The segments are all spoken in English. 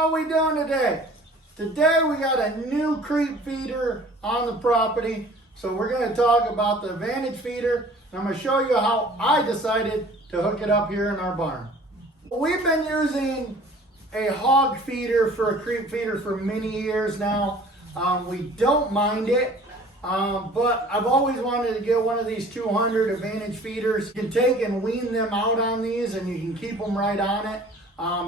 How we doing today? Today we got a new creep feeder on the property. So we're going to talk about the Advantage feeder. And I'm going to show you how I decided to hook it up here in our barn. We've been using a hog feeder for a creep feeder for many years now. We don't mind it, but I've always wanted to get one of these 200 Advantage feeders. You can take and wean them out on these and you can keep them right on it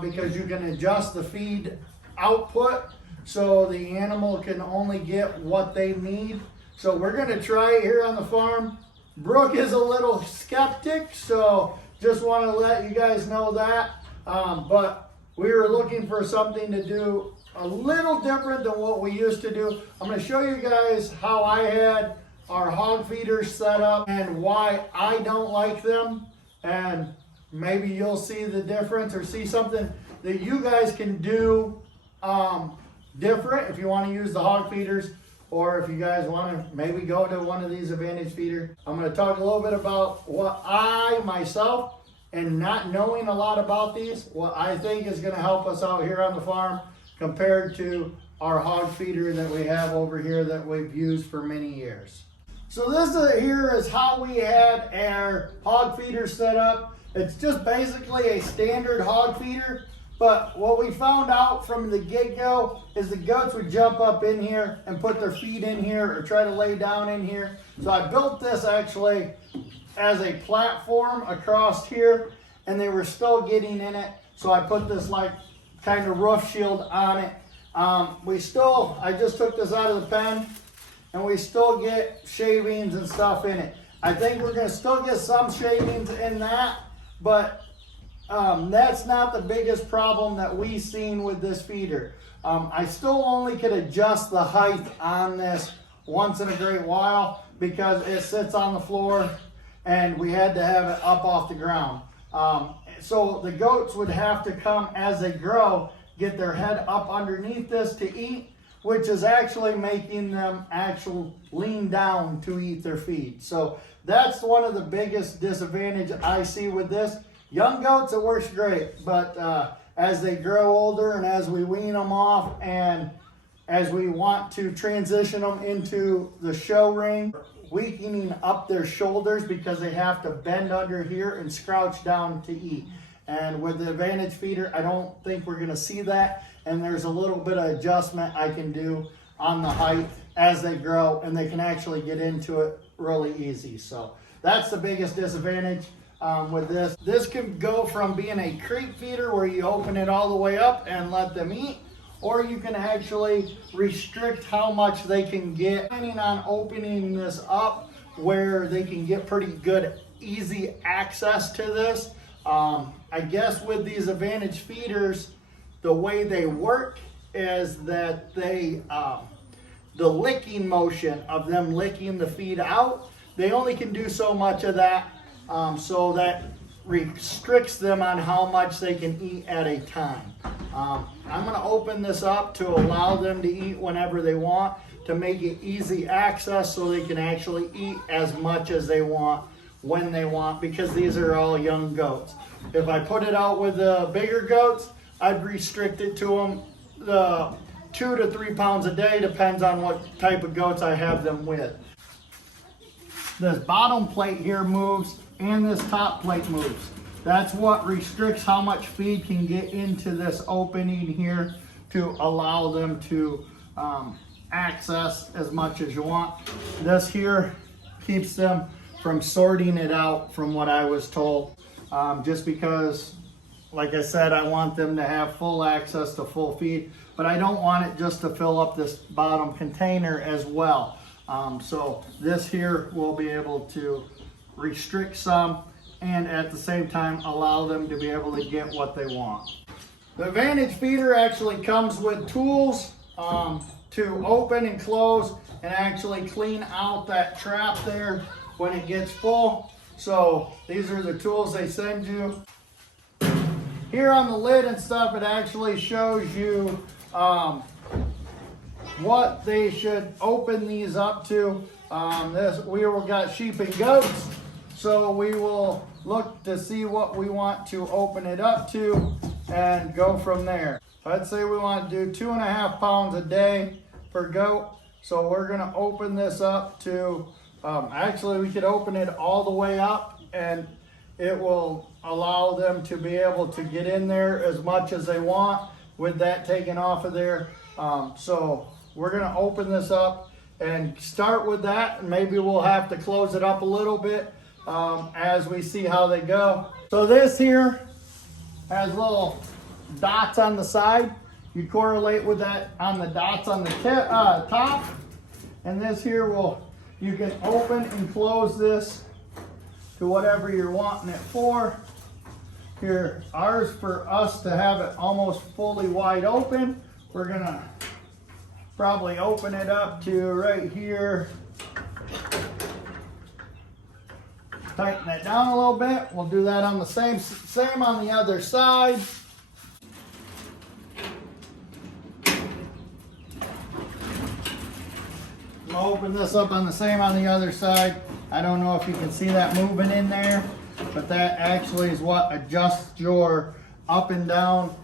because you can adjust the feed output so the animal can only get what they need. So we're going to try it here on the farm. Brooke is a little skeptic, so just want to let you guys know that. But we were looking for something to do a little different than what we used to do. I'm going to show you guys how I had our hog feeders set up and why I don't like them. And maybe you'll see the difference or see something that you guys can do different if you want to use the hog feeders, or if you guys want to maybe go to one of these Advantage feeders. I'm going to talk a little bit about what I myself, and not knowing a lot about these, what I think is going to help us out here on the farm compared to our hog feeder that we have over here that we've used for many years. So this here is how we had our hog feeder set up. It's just basically a standard hog feeder, but what we found out from the get-go is the goats would jump up in here and put their feet in here or try to lay down in here. So I built this actually as a platform across here, and they were still getting in it. So I put this like kind of roof shield on it. I just took this out of the pen, and we still get shavings and stuff in it. I think we're gonna still get some shavings in that, but that's not the biggest problem that we've seen with this feeder. I still only could adjust the height on this once in a great while because it sits on the floor and we had to have it up off the ground. So the goats would have to come as they grow, get their head up underneath this to eat, which is actually making them lean down to eat their feed. So that's one of the biggest disadvantages I see with this. Young goats, it works great, but as they grow older and as we wean them off and as we want to transition them into the show ring, weakening up their shoulders because they have to bend under here and crouch down to eat. And with the Advantage feeder, I don't think we're gonna see that. And there's a little bit of adjustment I can do on the height as they grow, and they can actually get into it really easy. So that's the biggest disadvantage with this. This can go from being a creep feeder where you open it all the way up and let them eat, or you can actually restrict how much they can get. Planning on opening this up where they can get pretty good, easy access to this. I guess with these Advantage feeders, the way they work is that the licking motion of them licking the feed out, they only can do so much of that. So that restricts them on how much they can eat at a time. I'm going to open this up to allow them to eat whenever they want, to make it easy access so they can actually eat as much as they want when they want, because these are all young goats. If I put it out with the bigger goats, I'd restrict it to them the 2 to 3 pounds a day, depends on what type of goats I have them with. This bottom plate here moves and this top plate moves. That's what restricts how much feed can get into this opening here to allow them to access as much as you want. This here keeps them from sorting it out, from what I was told, just because, like I said, I want them to have full access to full feed, but I don't want it just to fill up this bottom container as well. So this here will be able to restrict some and at the same time allow them to be able to get what they want. The Advantage feeder actually comes with tools to open and close and actually clean out that trap there when it gets full. So these are the tools they send you. Here on the lid and stuff, it actually shows you what they should open these up to. We got sheep and goats, so we will look to see what we want to open it up to and go from there. I'd say we want to do 2.5 pounds a day per goat. So we're gonna open this up to, actually we could open it all the way up and it will allow them to be able to get in there as much as they want with that taken off of there. So we're gonna open this up and start with that, and maybe we'll have to close it up a little bit as we see how they go. So this here has little dots on the side. You correlate with that on the dots on the top. And this here you can open and close this to whatever you're wanting it for. Here, ours for us to have it almost fully wide open, we're gonna probably open it up to right here. Tighten it down a little bit. We'll do that on the same on the other side. I'll open this up on the same on the other side. I don't know if you can see that moving in there, but that actually is what adjusts your up and down.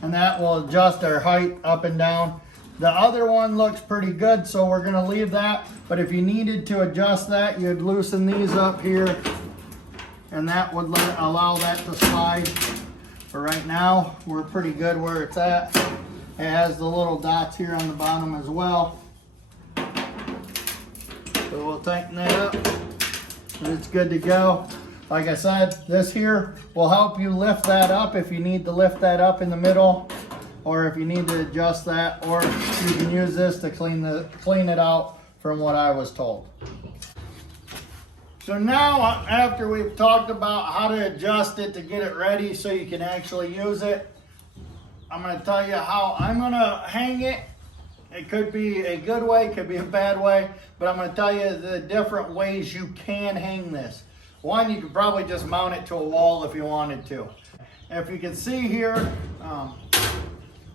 And that will adjust our height up and down. The other one looks pretty good, so we're gonna leave that. But if you needed to adjust that, you'd loosen these up here, and that would allow that to slide. But right now, we're pretty good where it's at. It has the little dots here on the bottom as well. So we'll tighten that up, and it's good to go. Like I said, this here will help you lift that up if you need to lift that up in the middle, or if you need to adjust that, or you can use this to clean it out from what I was told. So now, after we've talked about how to adjust it to get it ready so you can actually use it, I'm going to tell you how I'm going to hang it. It could be a good way, could be a bad way, but I'm going to tell you the different ways you can hang this. One, you could probably just mount it to a wall if you wanted to. If you can see here,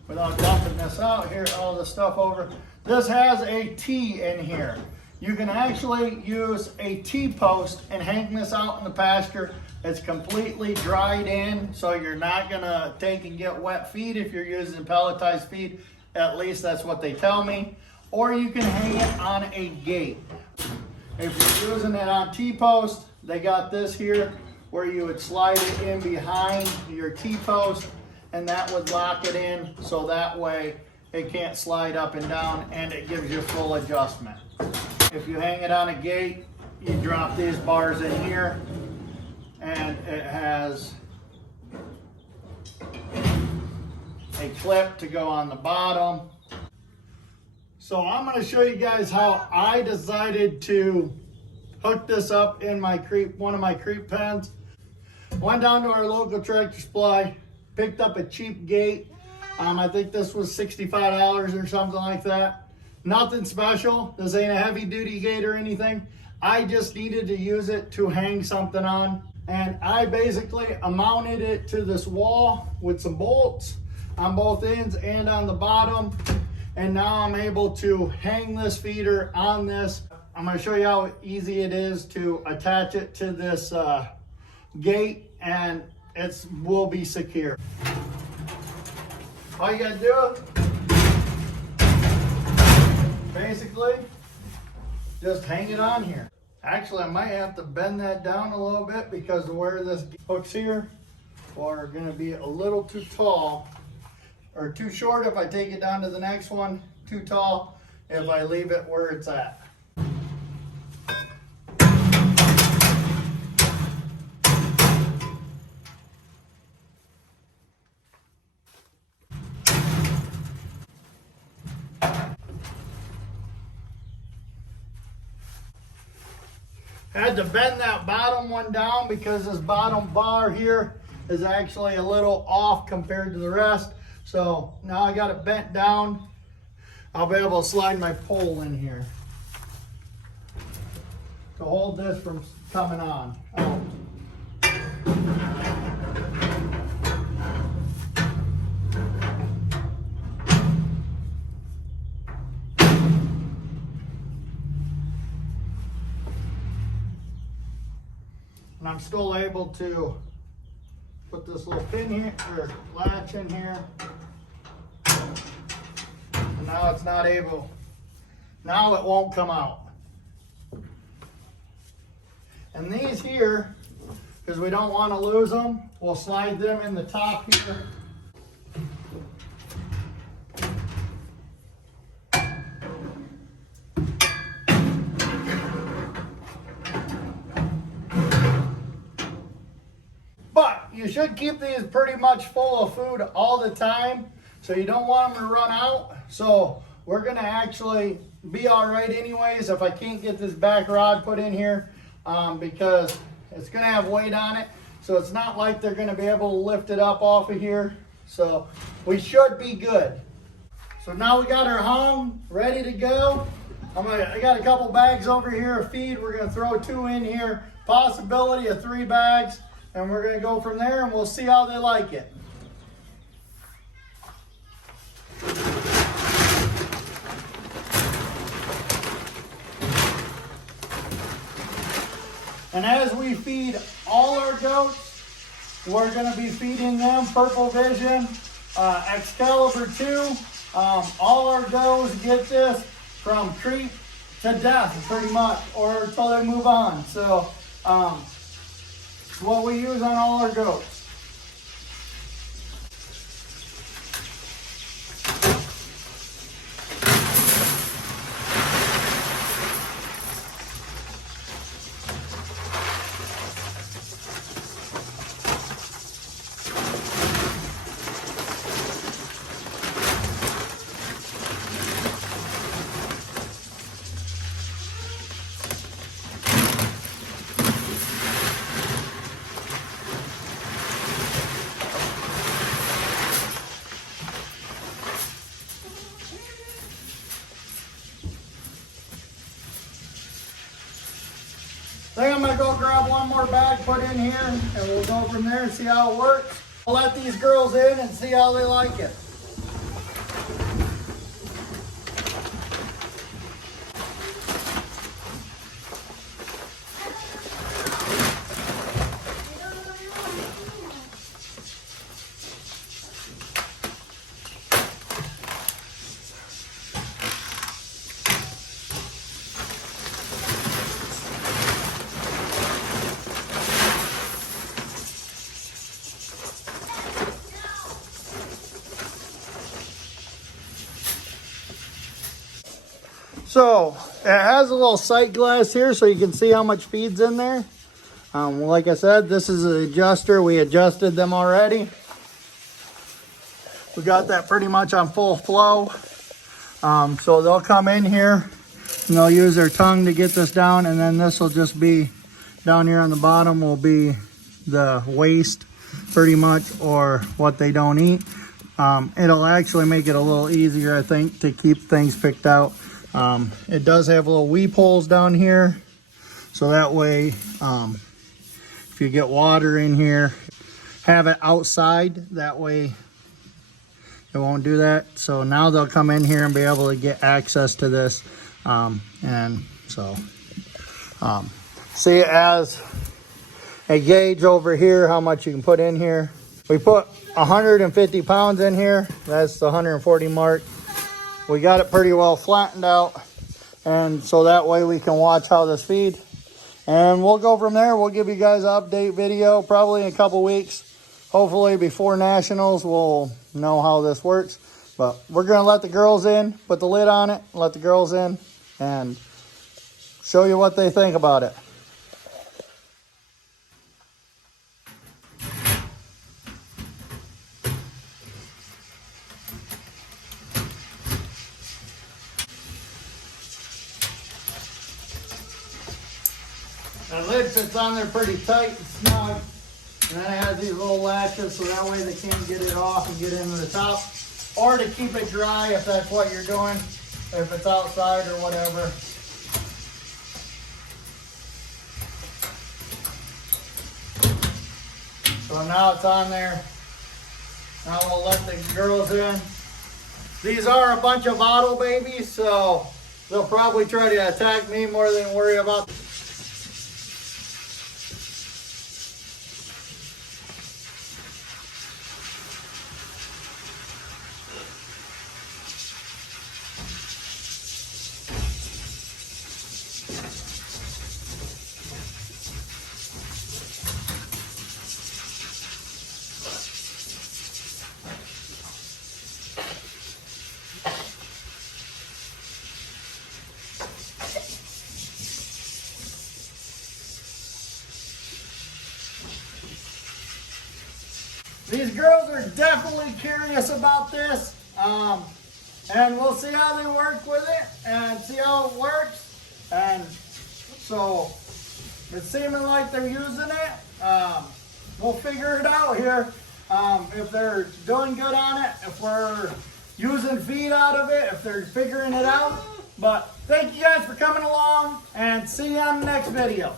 without dumping this out here, all the stuff over, this has a T in here. You can actually use a T-post and hang this out in the pasture. It's completely dried in, so you're not gonna take and get wet feed if you're using pelletized feed. At least that's what they tell me. Or you can hang it on a gate. If you're using it on T-post, they got this here where you would slide it in behind your T-post, and that would lock it in, so that way it can't slide up and down, and it gives you full adjustment. If you hang it on a gate, you drop these bars in here, and it has a clip to go on the bottom. So I'm going to show you guys how I decided to hook this up in my one of my creep pens. Went down to our local Tractor Supply, picked up a cheap gate. I think this was $65 or something like that. Nothing special. This ain't a heavy duty gate or anything. I just needed to use it to hang something on. And I basically mounted it to this wall with some bolts on both ends and on the bottom. And now I'm able to hang this feeder on this. I'm going to show you how easy it is to attach it to this gate, and it will be secure. All you got to do, basically, just hang it on here. Actually, I might have to bend that down a little bit because of where this hooks here are going to be a little too tall, or too short if I take it down to the next one, too tall if I leave it where it's at. Had to bend that bottom one down because this bottom bar here is actually a little off compared to the rest. So now I got it bent down. I'll be able to slide my pole in here to hold this from coming on. And I'm still able to put put this little pin here, or latch in here. And now it's not able, now it won't come out. And these here, because we don't want to lose them, we'll slide them in the top here. But you should keep these pretty much full of food all the time, so you don't want them to run out. So we're gonna actually be all right anyways if I can't get this back rod put in here, because it's gonna have weight on it. So it's not like they're gonna be able to lift it up off of here. So we should be good. So now we got our hung, ready to go. I got a couple bags over here of feed. We're gonna throw 2 in here, possibility of 3 bags, and we're gonna go from there and we'll see how they like it. And as we feed all our goats, we're going to be feeding them Purple Vision, Excalibur 2. All our does get this from creep to death, pretty much, or until they move on. So it's what we use on all our goats. I think I'm gonna go grab one more bag, put in here, and we'll go from there and see how it works. I'll let these girls in and see how they like it. So it has a little sight glass here so you can see how much feed's in there. Like I said, this is an adjuster. We adjusted them already. We got that pretty much on full flow. So they'll come in here and they'll use their tongue to get this down, and then this will just be down here on the bottom will be the waste pretty much, or what they don't eat. It'll actually make it a little easier, I think, to keep things picked out. It does have little weep holes down here, so that way if you get water in here, have it outside, that way it won't do that. So now they'll come in here and be able to get access to this, and so see it as a gauge over here how much you can put in here. We put 150 pounds in here. That's the 140 mark. We got it pretty well flattened out, and so that way we can watch how this feeds, and we'll go from there. We'll give you guys an update video probably in a couple weeks. Hopefully before nationals we'll know how this works, but we're gonna let the girls in, put the lid on it, let the girls in and show you what they think about it. The lid fits on there pretty tight and snug, and then it has these little latches so that way they can't get it off and get into the top, or to keep it dry if that's what you're doing, if it's outside or whatever. So now it's on there. Now we'll let the girls in. These are a bunch of otto babies, so they'll probably try to attack me more than worry about. these girls are definitely curious about this. And we'll see how they work with it and see how it works. And so it's seeming like they're using it. We'll figure it out here. If they're doing good on it, if we're using feed out of it, if they're figuring it out. But thank you guys for coming along and see you on the next video.